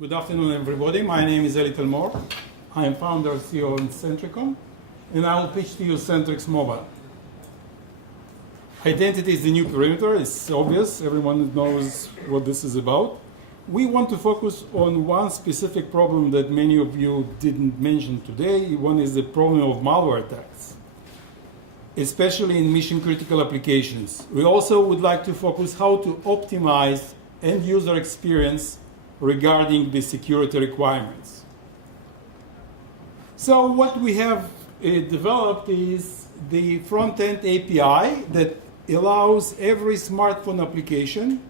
Good afternoon, everybody. My name is Eli Talmor. I am founder and CEO in SentryCom, and I will pitch to you Centrix Mobile. Identity is the new perimeter. It's obvious. Everyone knows what this is about. We want to focus on one specific problem that many of you didn't mention today. One is the problem of malware attacks, especially in mission-critical applications. We also would like to focus how to optimize end-user experience regarding the security requirements. So what we have developed is the front-end API that allows every smartphone application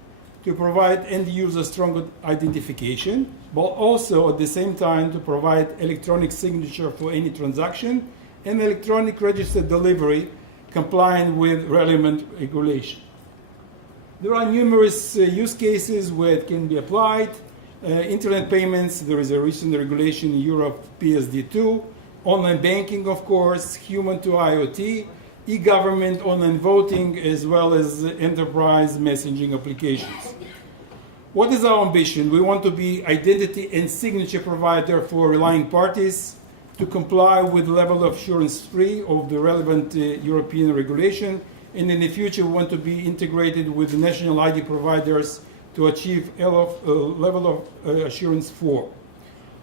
to provide end-user strong identification, but also at the same time to provide electronic signature for any transaction and electronic register delivery complying with relevant regulation. There are numerous use cases where it can be applied. Internet payments, there is a recent regulation in Europe, PSD2. Online banking, of course, human to IoT, e-government, online voting, as well as enterprise messaging applications. What is our ambition? We want to be identity and signature provider for relying parties to comply with level of assurance 3 of the relevant European regulation. And in the future, we want to be integrated with national ID providers to achieve level of assurance 4.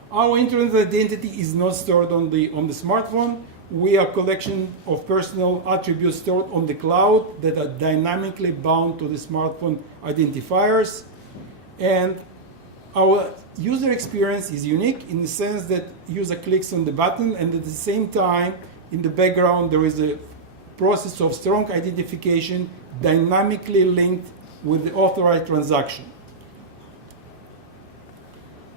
Our internet identity is not stored on the smartphone. We are a collection of personal attributes stored on the cloud that are dynamically bound to the smartphone identifiers. And our user experience is unique in the sense that user clicks on the button, and at the same time, in the background, there is a process of strong identification dynamically linked with the authorized transaction.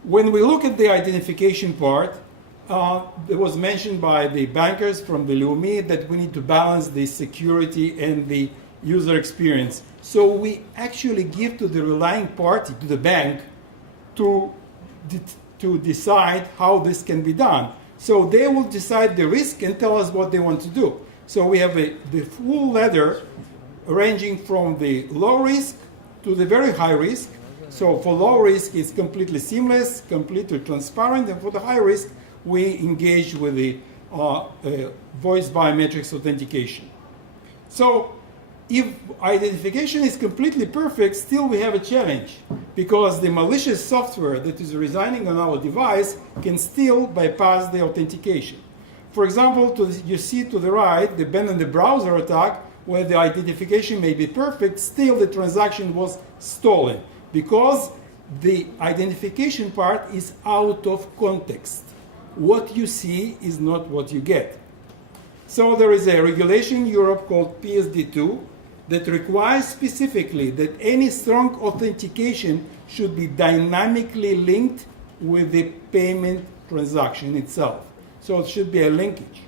When we look at the identification part, it was mentioned by the bankers from the Leumi that we need to balance the security and the user experience. So we actually give to the relying party, to the bank, to decide how this can be done. So they will decide the risk and tell us what they want to do. So we have the full ladder ranging from the low risk to the very high risk. So for low risk, it's completely seamless, completely transparent, and for the high risk, we engage with the voice biometrics authentication. So if identification is completely perfect, still we have a challenge, because the malicious software that is residing on our device can still bypass the authentication. For example, you see to the right, the ban on the browser attack, where the identification may be perfect, still the transaction was stolen, because the identification part is out of context. What you see is not what you get. So there is a regulation in Europe called PSD2 that requires specifically that any strong authentication should be dynamically linked with the payment transaction itself. So it should be a linkage.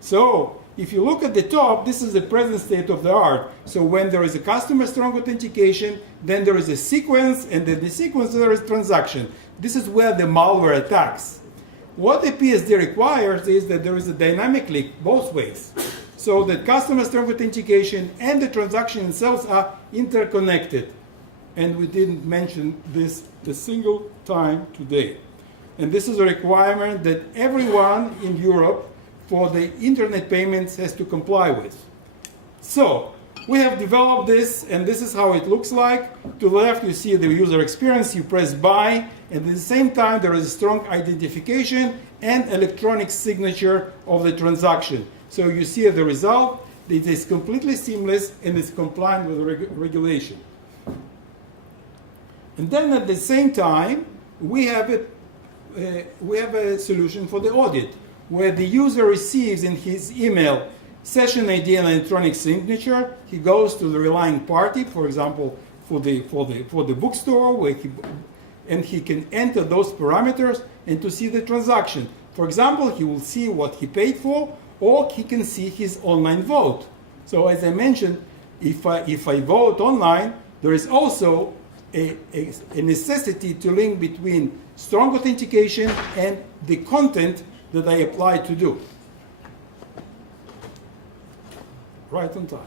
So if you look at the top, this is the present state of the art. So when there is a customer strong authentication, then there is a sequence, and then the sequence there is transaction. This is where the malware attacks. What the PSD requires is that there is a dynamic link both ways, so that customer strong authentication and the transaction themselves are interconnected. And we didn't mention this a single time today. And this is a requirement that everyone in Europe for the internet payments has to comply with. So we have developed this, and this is how it looks like. To the left, you see the user experience. You press buy, and at the same time, there is a strong identification and electronic signature of the transaction. So you see the result. It is completely seamless and is compliant with the regulation. And then at the same time, we have a solution for the audit, where the user receives in his email session ID and electronic signature. He goes to the relying party, for example, for the bookstore, and he can enter those parameters and to see the transaction. For example, he will see what he paid for, or he can see his online vote. So as I mentioned, if I vote online, there is also a necessity to link between strong authentication and the content that I apply to do. Right on time.